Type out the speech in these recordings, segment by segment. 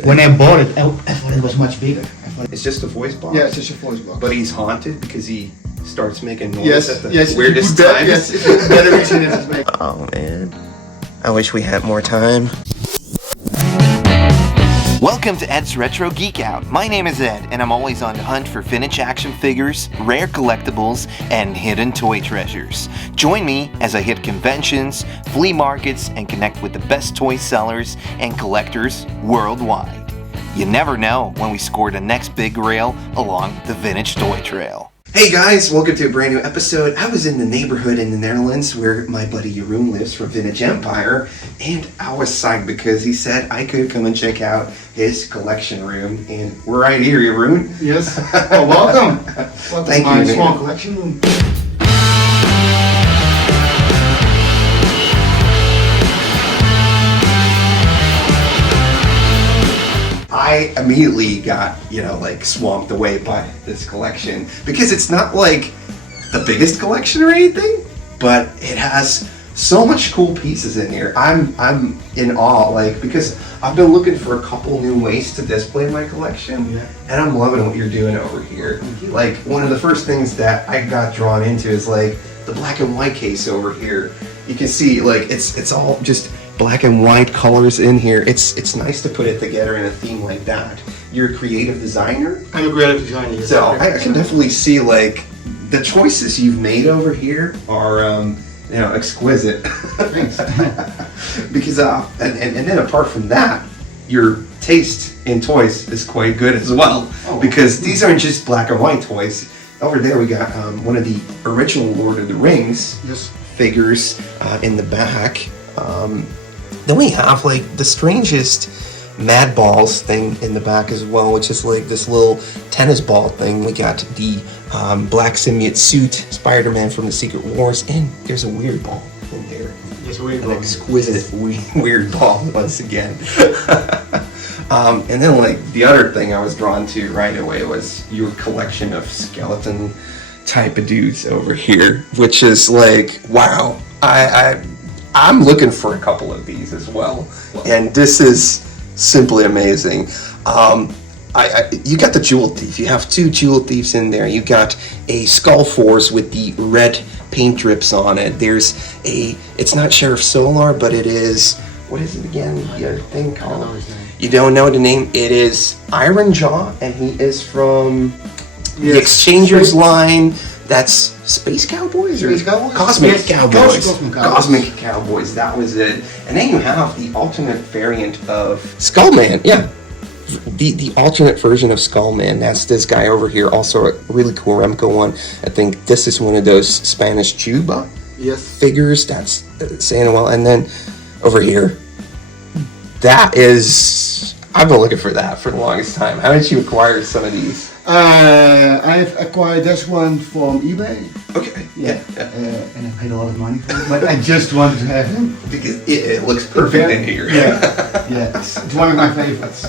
Okay. When I bought it, I thought it was much bigger. It's just a voice box? Yeah, it's just a voice box. But he's haunted because he starts making noise Yes, at the yes, weirdest times? Yes, if you put batteries in it. Oh man, I wish we had more time. Welcome to Ed's Retro Geek Out. My name is Ed, and I'm always on the hunt for vintage action figures, rare collectibles, and hidden toy treasures. Join me as I hit conventions, flea markets, and connect with the best toy sellers and collectors worldwide. You never know when we score the next big rail along the vintage toy trail. Hey guys, welcome to a brand new episode. I was in the neighborhood in the Netherlands where my buddy Jeroen lives from Vintage Empire, and I was psyched because he said I could come and check out his collection room, and we're right here, Jeroen. Yes. Well, welcome. Welcome Thank to my you, small man. collection room. I immediately got, swamped away by this collection because it's not like the biggest collection or anything, but it has so much cool pieces in here. I'm in awe, because I've been looking for a couple new ways to display my collection, and I'm loving what you're doing over here. Like, one of the first things that I got drawn into is the black and white case over here. You can see it's all just black and white colors in here. It's nice to put it together in a theme like that. You're a creative designer? I'm a creative designer. Yes. So I can definitely see the choices you've made over here are exquisite. Thanks. Because and then apart from that, your taste in toys is quite good as well. Because these aren't just black and white toys. Over there we got one of the original Lord of the Rings figures in the back. Then we have the strangest Mad Balls thing in the back as well, which is this little tennis ball thing. We got the black symbiote suit, Spider-Man from the Secret Wars, and there's a weird ball in there. There's a weird An ball. exquisite weird ball once again. And then the other thing I was drawn to right away was your collection of skeleton type of dudes over here, which is wow. I'm looking for a couple of these as well, and this is simply amazing. You got the Jewel Thief. You have two Jewel Thieves in there. You got a Skull Force with the red paint drips on it. It's not Sheriff Solar, but it is, what is it again? The other thing called? You don't know the name? It is Iron Jaw, and he is from the Exchangers line. That's Space Cowboys? Space Cowboys? Cosmic Cowboys. Cosmic Cowboys. Cosmic Cowboys, that was it. And then you have the alternate variant of Skullman, yeah. The alternate version of Skullman, that's this guy over here, also a really cool Remco one. I think this is one of those Spanish Juba figures, that's saying it well. And then over here, that is, I've been looking for that for the longest time. How did you acquire some of these? I've acquired this one from eBay. Okay. Yeah. And I paid a lot of money for it, but I just wanted to have him. Because it looks perfect in here. Yeah. It's one of my favorites.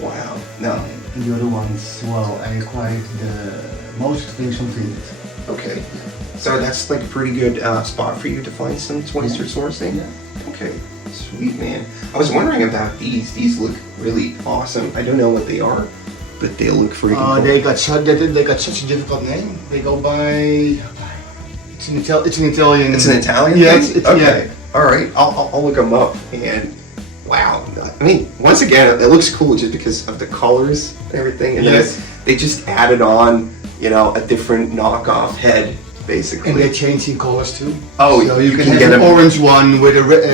Wow. No. And the other ones, well, I acquired most things from Phill. Okay. So that's a pretty good spot for you to find some toys you're sourcing? Yeah. Okay. Sweet, man. I was wondering about these. These look really awesome. I don't know what they are, but they look freaking cool. They got such a difficult name. They go by. It's an Italian. It's an Italian. Yeah. Thing? Okay. All right. I'll look them up. And wow. I mean, once again, it looks cool just because of the colors and everything. And then they just added on, a different knockoff head, basically. And they're changing colors too. Oh, so you can have get an them. Orange one with the red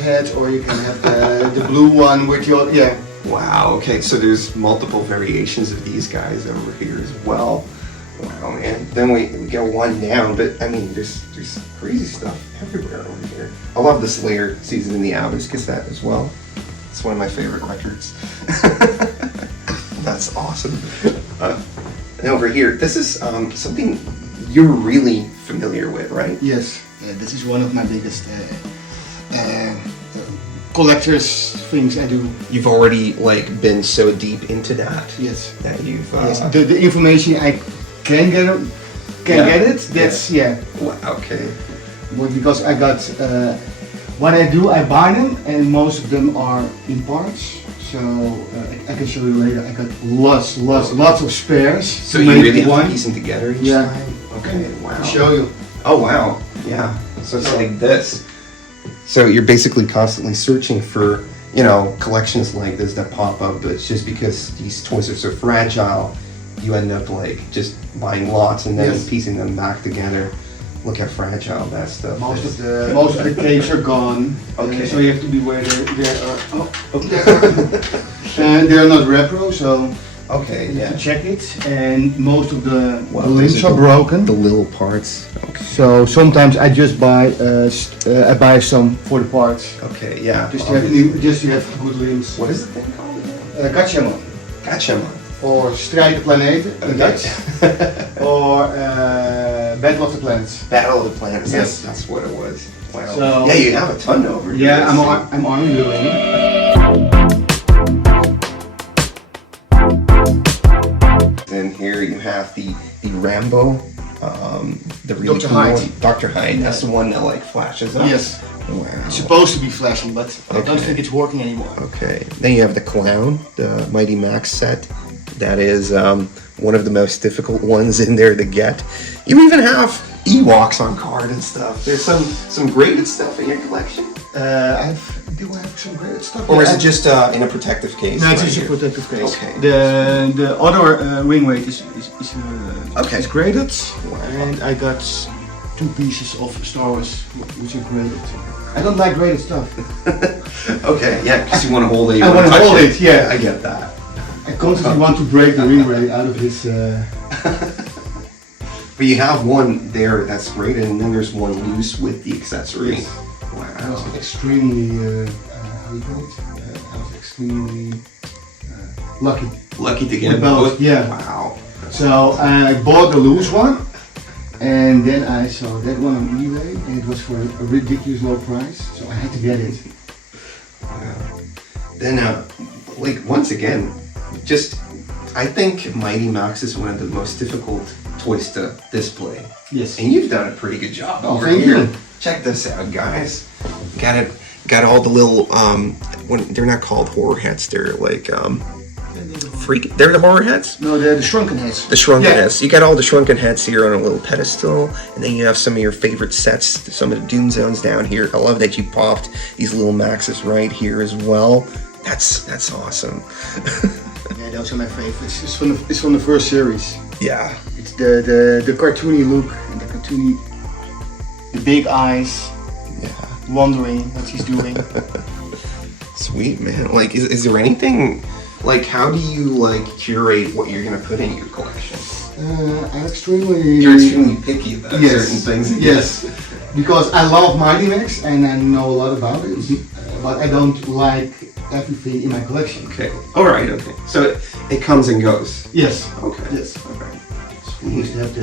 head, or you can have the blue one with your Wow, okay, so there's multiple variations of these guys over here as well. Wow, man. Then we go one down, but I mean, there's crazy stuff everywhere over here. I love the Slayer Season in the Abyss, because that as well. It's one of my favorite records. That's awesome. And over here, this is something you're really familiar with, right? Yes. Yeah, this is one of my biggest collectors things I do. You've already been so deep into that. Yes. That you've the information I can get get it. That's Wow, okay. Because I got what I do, I buy them, and most of them are in parts. So I can show you later. I got lots of spares. So you really have to piece them together each time? Okay, wow. I'll show you. Oh wow, yeah. So it's like this. So you're basically constantly searching for, you know, collections like this that pop up, but it's just because these toys are so fragile, you end up like just buying lots and then piecing them back together. Look how fragile that stuff is. Most of the cakes are gone. Okay. So you have to be where they are not repro, so okay, you yeah. have to check it. And most of the Well, limbs are broken. The little parts. Okay. So sometimes I just buy I buy some for the parts. Okay, yeah. Just to have good limbs. What is the thing called? Gatchaman. Gatchaman. Or Strijd de Planeten in Dutch. Or Battle of the Planets. Battle of the Planets. Yes. That's what it was. Wow. So, yeah, you have a ton over here. Yeah, I'm army doing. And here you have the Rambo, the really Dr. cool Hitt. one. Dr. Hitt. That's the one that like flashes up. Yes. Wow. It's supposed to be flashing, but I don't Okay. think it's working anymore. Okay. Then you have the Clown, the Mighty Max set. That is one of the most difficult ones in there to get. You even have Ewoks on card and stuff. There's some graded stuff in your collection? Do I have some great stuff? Or is it just in a protective case? No, it's right just a here? protective case. Okay. The other wing weight is graded, Wow. and I got 2 pieces of Star Wars which are graded. I don't like graded stuff. Okay, yeah, because you want to hold it. I want to hold it, yeah. I get that. I constantly want to break the wing weight out of his. But you have one there that's graded, and then there's one loose with the accessory. Yes. I was Wow. extremely, how do you call it? I was extremely lucky. Lucky to get Both, both. yeah. Wow. So I bought the loose one, and then I saw that one on eBay, and it was for a ridiculous low price, so I had to get it. Wow. Then, like once again, just I think Mighty Max is one of the most difficult toys to display. Yes. And you've done a pretty good job Oh, over thank here. you. Check this out, guys. Got all the little they're not called horror heads. They're like They're the horror heads. No, they're the shrunken heads. The shrunken Yeah. heads. You got all the shrunken heads here on a little pedestal, and then you have some of your favorite sets. Some of the Doom Zones down here. I love that you popped these little Maxes right here as well. That's awesome. Yeah, those are my favorites. It's from the first series. Yeah. It's the cartoony look and the big eyes, Yeah. wondering what he's doing. Sweet, man. Like, is there anything, like, how do you, like, curate what you're going to put in your collection? I'm extremely... You're extremely picky about Yes. certain things. Yes. Because I love Mighty Max and I know a lot about it, but I don't like everything in my collection. Okay. All right. Okay. So it comes and goes. Yes. Okay. Yes. Okay. We used to have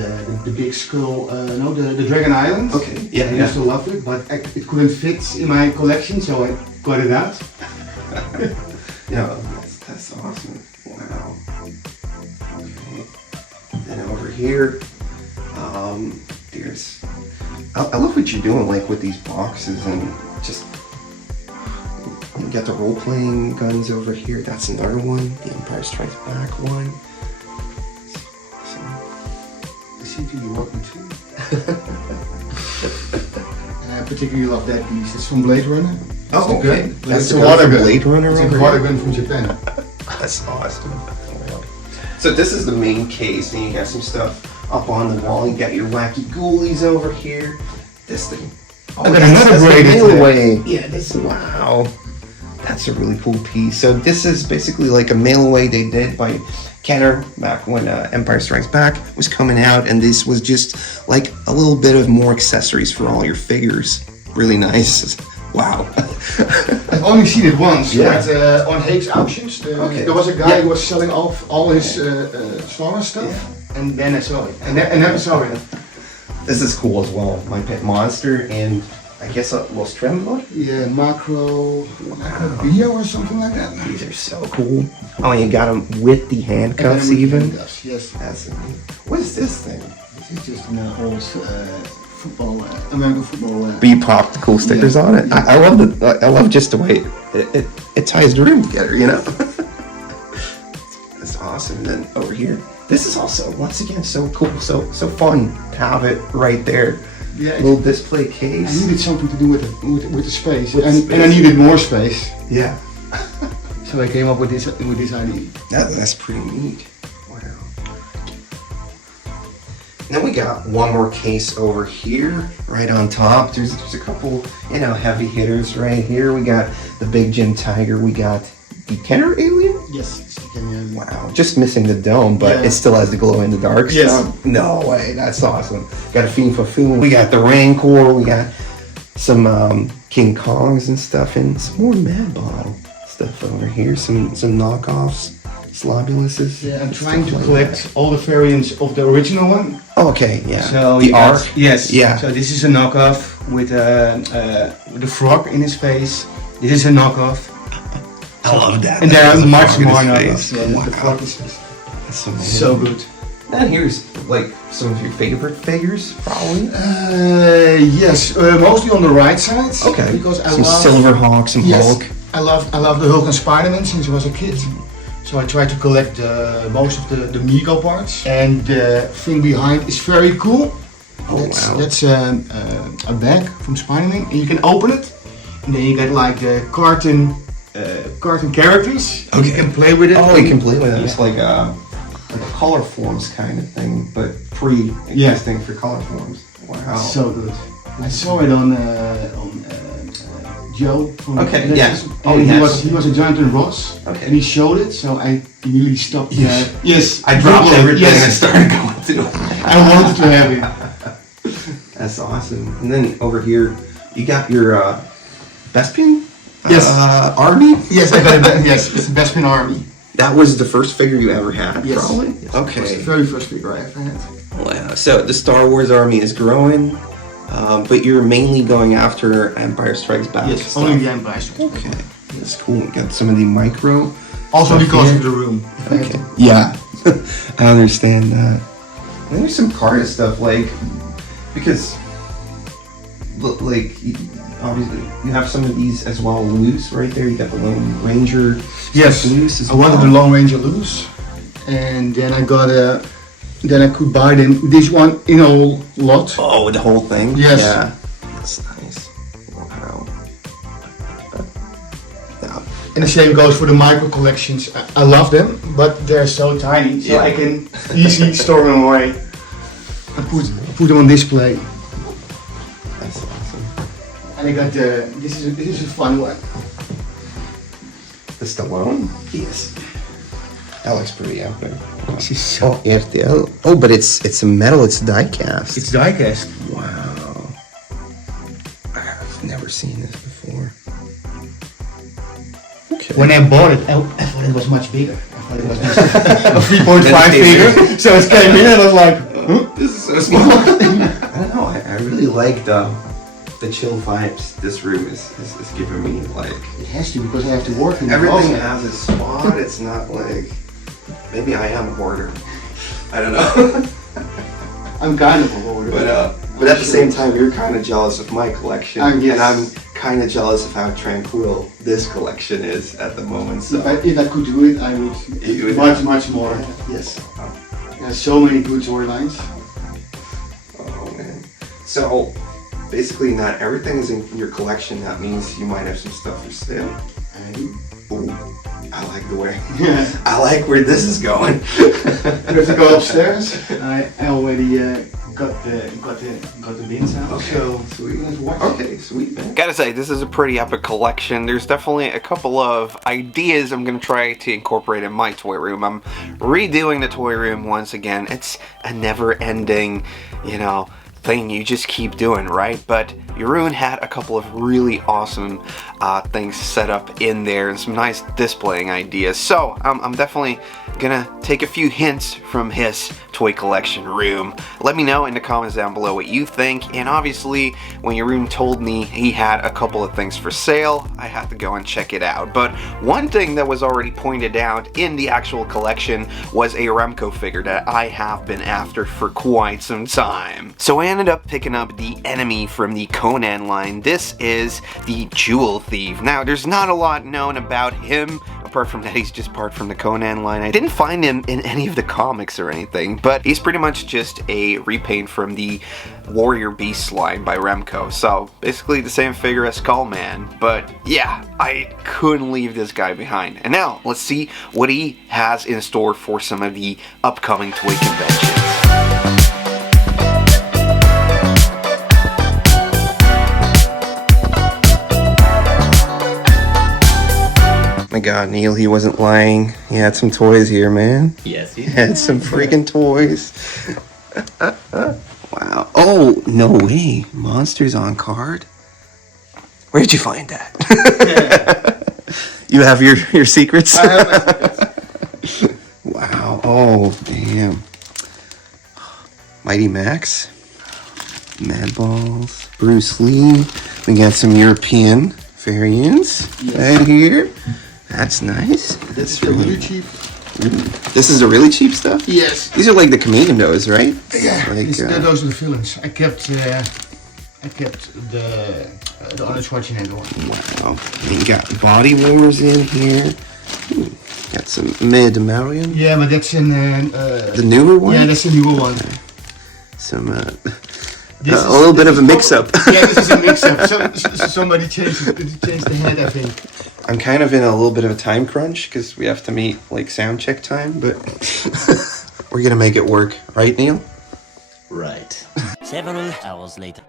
the big skull, the Dragon Island. Okay. Yeah. I used to love it, but it couldn't fit in my collection, so I got it out. Yeah. That's awesome. Wow. Okay. Then over here, there's. I love what you're doing, like with these boxes and just. You got the role-playing guns over here. That's another one. The Empire Strikes Back one. Awesome. I see you working too. And I particularly love that piece. It's from Blade Runner. Oh, It's a okay. gun, but That's it's the a gun water from gun. Blade Runner It's over a water here? gun from Japan. That's awesome. Wow. So this is the main case, and you got some stuff up on the wall. You got your wacky ghoulies over here. This thing. Oh, I got another the braided mail-away. Yeah, this. Wow. That's a really cool piece. So this is basically like a mail-away they did by Kenner back when Empire Strikes Back was coming out, and this was just like a little bit of more accessories for all your figures. Really nice. Wow. I've only seen it once. Yeah. But, on Hague's auctions. Okay. There was a guy Yeah. who was selling off all his Star Wars stuff, and then I saw it. And never saw it. This is cool as well. My Pet Monster and I guess Los Trembler. Yeah, Macro Bio or something like that. These are so cool. Oh, and you got them with the handcuffs even. Yes. That's amazing. What is this thing? This is just an old football, American football. But you pop the cool stickers on it. I love I love just the way it ties the room together, you know? That's awesome. And then over here, this is also, once again, so cool, so fun to have it right there. Yeah, little display I case. needed something to do with the space, and I needed more space. Yeah. So I came up with this idea. That's pretty neat. Wow. Then we got one more case over here, right on top. There's a couple, you know, heavy hitters right here. We got the Big Jim Tiger. We got the Kenner Alien. Yes, it's the Kenner. Wow, just missing the dome, but it still has the glow in the dark Yes. stuff. No way, that's awesome. Got a Fiend Fafoon. We got the Rancor. We got some King Kongs and stuff, and some more Mad Bottle stuff over here. Some knockoffs, Slobuluses. Yeah, I'm trying to collect all the variants of the original one. Oh, okay, yeah. So the Ark. Yes. Yeah. So this is a knockoff with the frog in his face. This is a knockoff. I love that. And there are much frog in more his knockoffs. face. Yeah, Wow. the frog is That's amazing. so good. And here's like some of your favorite figures, probably. Yes, mostly on the right side. Okay. Because I some love Silverhawk, some Yes, Hulk. I love the Hulk and Spider-Man since I was a kid. So I try to collect most of the Mego parts. And the thing behind is very cool. Oh, That's, wow. that's a bag from Spider-Man, and you can open it, and then you get like the cartoon characters. And you can play with it. Oh, you can play with it. Yeah. It's like a color forms kind of thing, but pre-existing for color forms. Wow. So good. I saw it on Joe. From Okay, Verletzt. yes. Oh, And yes. He was a Jonathan Ross, Okay. and he showed it, so I immediately stopped. Yes. Yes. I dropped Googled it. everything and I Yes. started going through it. I wanted to have it. That's awesome. And then over here, you got your Vespian Yes. army? Yes, I got it. Yes, it's the Bespin Army. That was the first figure you ever had, Yes. probably? Yes, it was the Okay. very first figure I ever had. Wow. So the Star Wars army is growing, but you're mainly going after Empire Strikes Back. Yes, stuff. only the Empire Strikes Back. Okay. That's cool. We got some of the micro. Also stuff because here. of the room. Okay. Yeah, I understand that. And there's some card stuff, like, because, like, obviously, you have some of these as well loose right there. You got the Lone Ranger. Yes, loose as I wanted well. the Lone Ranger loose, and then I got then I could buy them. This one in a lot. Oh, the whole thing? Yes. Yeah. That's nice. Wow. Yeah. And the same goes for the micro collections. I love them, but they're so tiny, so Yeah. I can easily store them away. I put them on display. That's awesome. And I got this is a fun one. The Stallone? Yes. That looks pretty epic. This is so. Oh, RTL. Oh, but it's a metal. It's die cast. It's diecast. Wow. I've never seen this before. Okay. When I bought it, I thought it was much bigger. I thought it was just A 3.5 figure. So it came in and I was like, This is so small. I don't know. I really like the chill vibes this room is giving me. Like, it has to because I have to work in the everything closet. has its spot. It's not like, maybe I am a hoarder. I don't know. I'm kind of a hoarder. But at the same time, you're kind of jealous of my collection, Yes. and I'm kind of jealous of how tranquil this collection is at the moment. So If I could do it, I would You would much more. Yes. There's so many good storylines. oh man. So basically, not everything is in your collection. That means you might have some stuff for sale. I do. Ooh, I like the way. I like where this is going. I have to go upstairs. I already got the bins out. Okay, So sweet. let's watch. Okay, sweet man. Gotta say, this is a pretty epic collection. There's definitely a couple of ideas I'm gonna try to incorporate in my toy room. I'm redoing the toy room once again. It's a never-ending, thing you just keep doing, right? But Jeroen had a couple of really awesome things set up in there and some nice displaying ideas. So I'm definitely gonna take a few hints from his toy collection room. Let me know in the comments down below what you think. And obviously, when Jeroen told me he had a couple of things for sale, I had to go and check it out. But one thing that was already pointed out in the actual collection was a Remco figure that I have been after for quite some time. So I ended up picking up the enemy from the Conan line. This is the Jewel Thief. Now, there's not a lot known about him, apart from that he's just part from the Conan line. I didn't find him in any of the comics or anything, but he's pretty much just a repaint from the Warrior Beast line by Remco. So, basically the same figure as Skullman. But yeah, I couldn't leave this guy behind. And now, let's see what he has in store for some of the upcoming toy conventions. My God, Neil, he wasn't lying. He had some toys here, man. Yes, He had some freaking toys. Wow. Oh, no way. Monsters on card? Where'd you find that? You have your secrets? I have my secrets. Wow. Oh, damn. Mighty Max. Madballs. Bruce Lee. We got some European variants right here. That's nice. That's really cheap. This is the really cheap stuff? Yes. These are like the Commandos, right? Yeah, Like, those are the villains. I kept the Arnold Schwarzenegger one. wow. And you got Body Wars in here. Ooh, got some Mid-Marion. Yeah, but that's in The newer one? yeah, that's the newer one. Some a little bit of a mix-up. Yeah, this is a mix-up. Somebody changed the head, I think. I'm kind of in a little bit of a time crunch because we have to meet like sound check time, but we're gonna make it work, right, Neil? Right. Several hours later.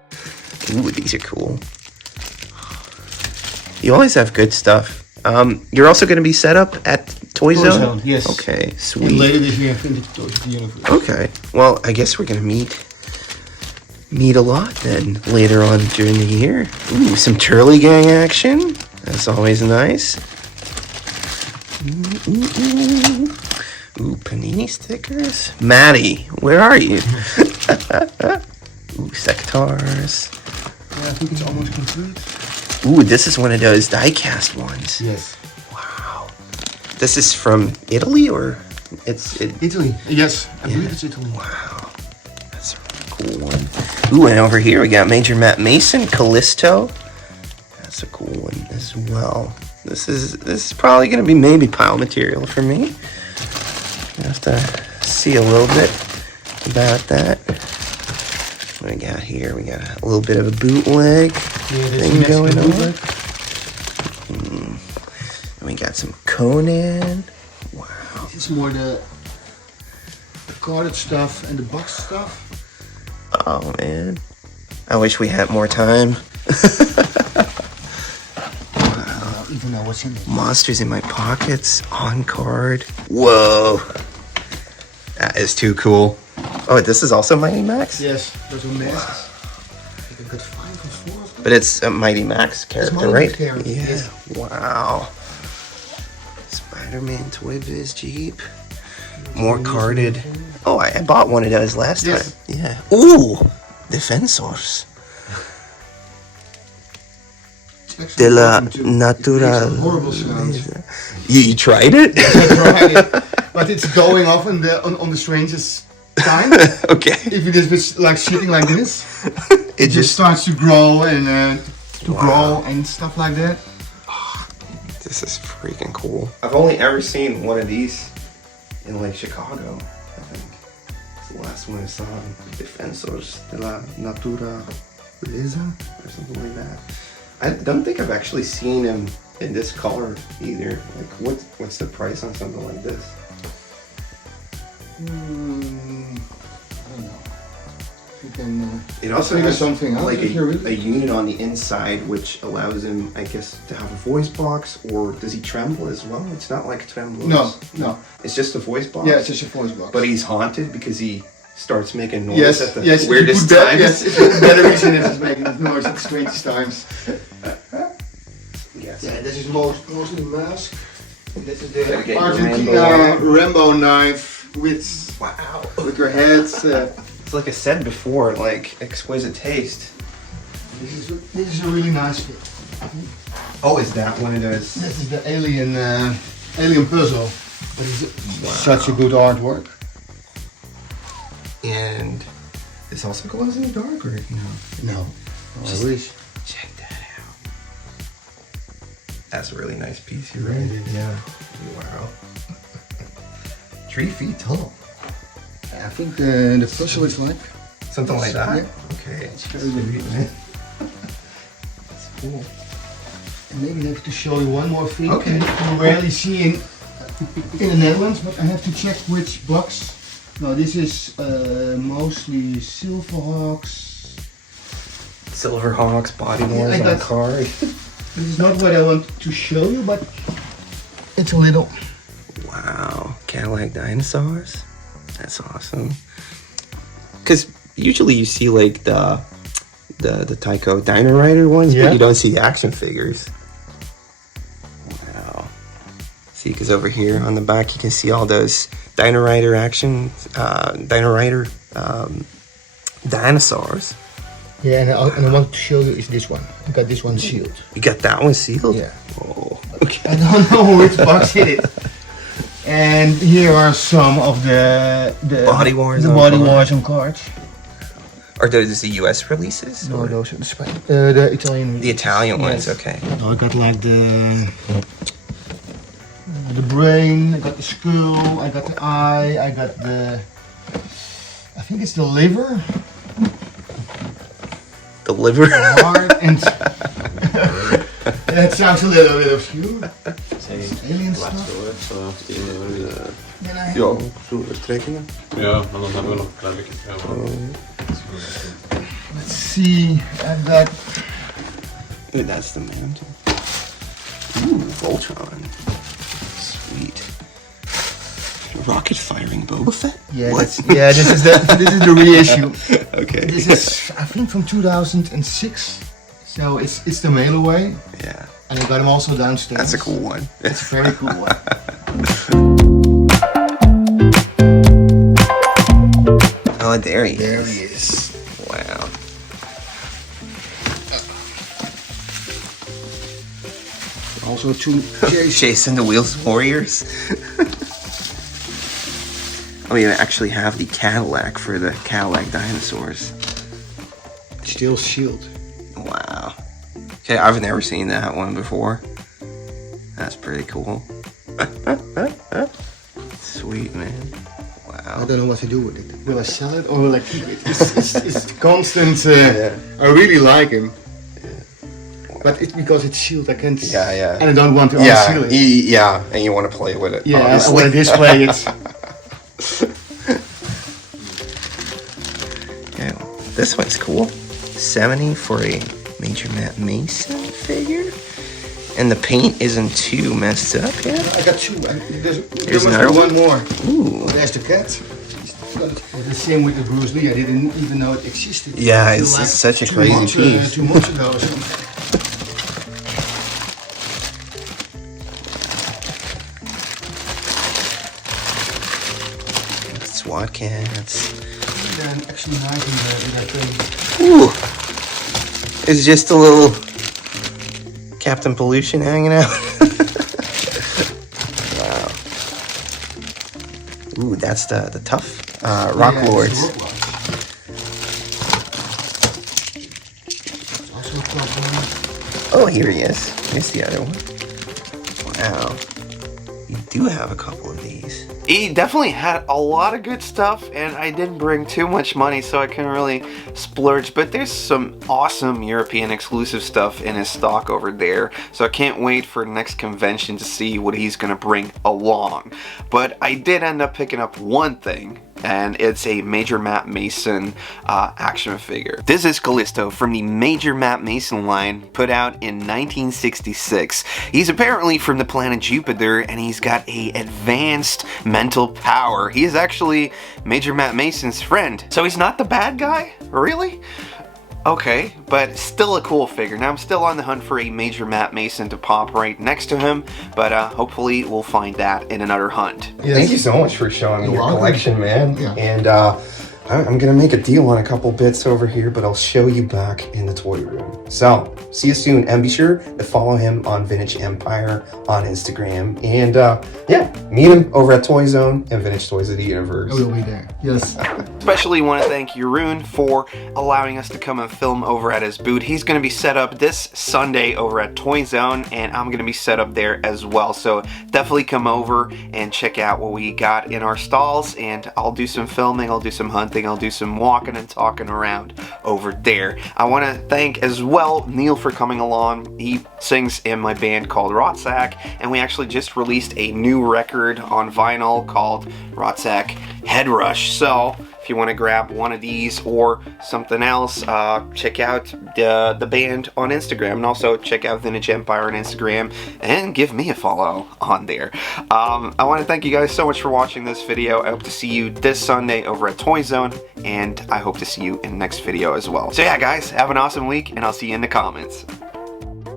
Ooh, these are cool. You always have good stuff. You're also gonna be set up at Toy Zone? Yes. Okay, And sweet. later this year, Vintage Toys of the Universe. Okay, well, I guess we're gonna meet a lot then later on during the year. Ooh, some Turley Gang action. That's always nice. Ooh, Panini stickers. Maddie, where are you? Ooh, Sectars. Yeah, I think it's almost complete. Ooh, this is one of those die-cast ones. Yes. Wow. This is from Italy or it's Italy. Yes, I believe it's Italy. Wow. That's a really cool one. Ooh, and over here we got Major Matt Mason, Callisto. That's a cool one as well. This is probably gonna be maybe pile material for me. I have to see a little bit about that. What we got here? We got a little bit of a bootleg thing going on. And we got some Conan. Wow. This is more the carded stuff and the box stuff. Oh man. I wish we had more time. Even though what's in it. Monsters in my pockets, on card. Whoa. That is too cool. Oh, this is also Mighty Max? Yes, those are masks. I think I got 5 or 4 of them. But it's a Mighty Max character, Mighty right? Max character, Yeah. yes. Wow. Spider-Man Toy Biz Jeep. More carded. Oh, I bought one of those last Yes. time. Yeah. Ooh, Defensors. De la Natura. Horrible sound. You tried it? I tried it, but it's going off on the strangest time. Okay. If it is like shitting like this, It just starts to grow and grow and stuff like that. This is freaking cool. I've only ever seen one of these in like Chicago, I think. It's the last one I saw. Defensors de la Natura Lisa or something like that. I don't think I've actually seen him in this color either. Like what's the price on something like this? I don't know. You can It also figure has something out like if you really- a unit on the inside which allows him, I guess, to have a voice box, or does he tremble as well? It's not like trembles. No. It's just a voice box. Yeah, it's just a voice box. But he's haunted because he starts making noise yes, at the yes, weirdest if you put times. yes, if you put batteries in it, it's making noise at the strangest times. Yes. Yeah, this is mostly mask. This is Gotta the get your Argentina Rambo knife with Wow. with your heads. It's like I said before, like exquisite taste. This is a really nice fit. Oh, is that one of those? This is the alien puzzle. It is such a good artwork. And This also glows in the dark, or no? No. Just- I wish. Check that out. That's a really nice piece. You're right. Yeah. Wow. 3 feet tall. I think the puzzle is like. Something like that? Yeah. Okay. It's very good, man. That's cool. And maybe I have to show you one more thing. Okay. You rarely see in the Netherlands, but I have to check which box. No, this is mostly Silverhawks. Silverhawks, body Yeah, worn I on got- cars. This is not what I want to show you, but it's a little. Wow. Cadillac dinosaurs? That's awesome. Because usually you see like the Tyco Dino Rider ones, Yeah. but you don't see the action figures. Wow. See, because over here on the back you can see all those Dino Rider action, Dino Rider dinosaurs. Yeah, and I want to show you is this one. I got this one sealed. You got that one sealed? Yeah. Oh, I okay. don't know which box it is. And here are some of the Body worn the on body cars. wars on cards. Are those the US releases? No, or those are the Italian. the Italian ones, Yes. okay. No, I got like the brain, I got the skull, I got the eye, I got the. I think it's the liver, The liver. the heart, and. That sounds a little bit obscure. Alien stuff. Then I Ja, zullen we trekken? Ja, maar dan hebben we nog een klein beetje trouwen. let's see. I got. Ooh, that's the mantle. Ooh, Voltron. Sweet. Rocket firing Boba Fett? Yeah, What? this is the reissue. Okay. This is I think from 2006. So it's the mail away, Yeah, and I got them also downstairs. that's a cool one. It's a very cool one. Oh, there he There is. he is. Wow. Also two Chasing the Wheels Warriors. Oh, you actually have the Cadillac for the Cadillac dinosaurs. still sealed. Wow. Okay, I've never seen that one before. That's pretty cool. Sweet, man. I Wow. don't know what to do with it. Will I sell it or will I keep it? It's constant. I really like him. But it's because it's sealed. I can't. Yeah, yeah. And I don't want to Yeah, unseal it. yeah, and you want to play with it. Yeah, I obviously. want to display it. Yeah, this one's cool. 70 for a Major Matt Mason figure. And the paint isn't too messed up yet. I got two. There Here's must another be one. one more. Ooh. There's the cat. The same with the Bruce Lee. I didn't even know it existed. Yeah, Until it's such a crazy piece. 2 months ago or something. SWAT cats. Then actually nice in that thing. Ooh. It's just a little Captain Pollution hanging out. Wow. Ooh, that's the tough Rock Yeah, Lords. it's Rock Lords. It's also a top one. Oh, here he is. Here's the other one. Wow. You do have a couple of these. He definitely had a lot of good stuff, and I didn't bring too much money, so I couldn't really splurge. But there's some awesome European exclusive stuff in his stock over there, so I can't wait for the next convention to see what he's gonna bring along. But I did end up picking up one thing, and it's a Major Matt Mason action figure. This is Callisto from the Major Matt Mason line, put out in 1966. He's apparently from the planet Jupiter, and he's got a advanced mental power. He is actually Major Matt Mason's friend. So he's not the bad guy? Really? Okay, but still a cool figure. Now I'm still on the hunt for a Major Matt Mason to pop right next to him, but hopefully we'll find that in another hunt. Yes. Thank you so much for showing me You're your welcome. collection, man. Yeah. And I'm gonna make a deal on a couple bits over here, but I'll show you back in the toy room. So, see you soon, and be sure to follow him on Vintage Empire on Instagram. And yeah, meet him over at Toy Zone and Vintage Toys of the Universe. I will be there. Yes. Especially want to thank Jeroen for allowing us to come and film over at his booth. He's going to be set up this Sunday over at Toy Zone, and I'm going to be set up there as well. So definitely come over and check out what we got in our stalls, and I'll do some filming, I'll do some hunting, I'll do some walking and talking around over there. I want to thank as well Neil for coming along. He sings in my band called RadSalacan, and we actually just released a new record on vinyl called RadSalacan Head Rush. So if you want to grab one of these or something else, check out the band on Instagram, and also check out Vintage Empire on Instagram and give me a follow on there. I want to thank you guys so much for watching this video. I hope to see you this Sunday over at Toy Zone, and I hope to see you in the next video as well. So yeah guys, have an awesome week, and I'll see you in the comments.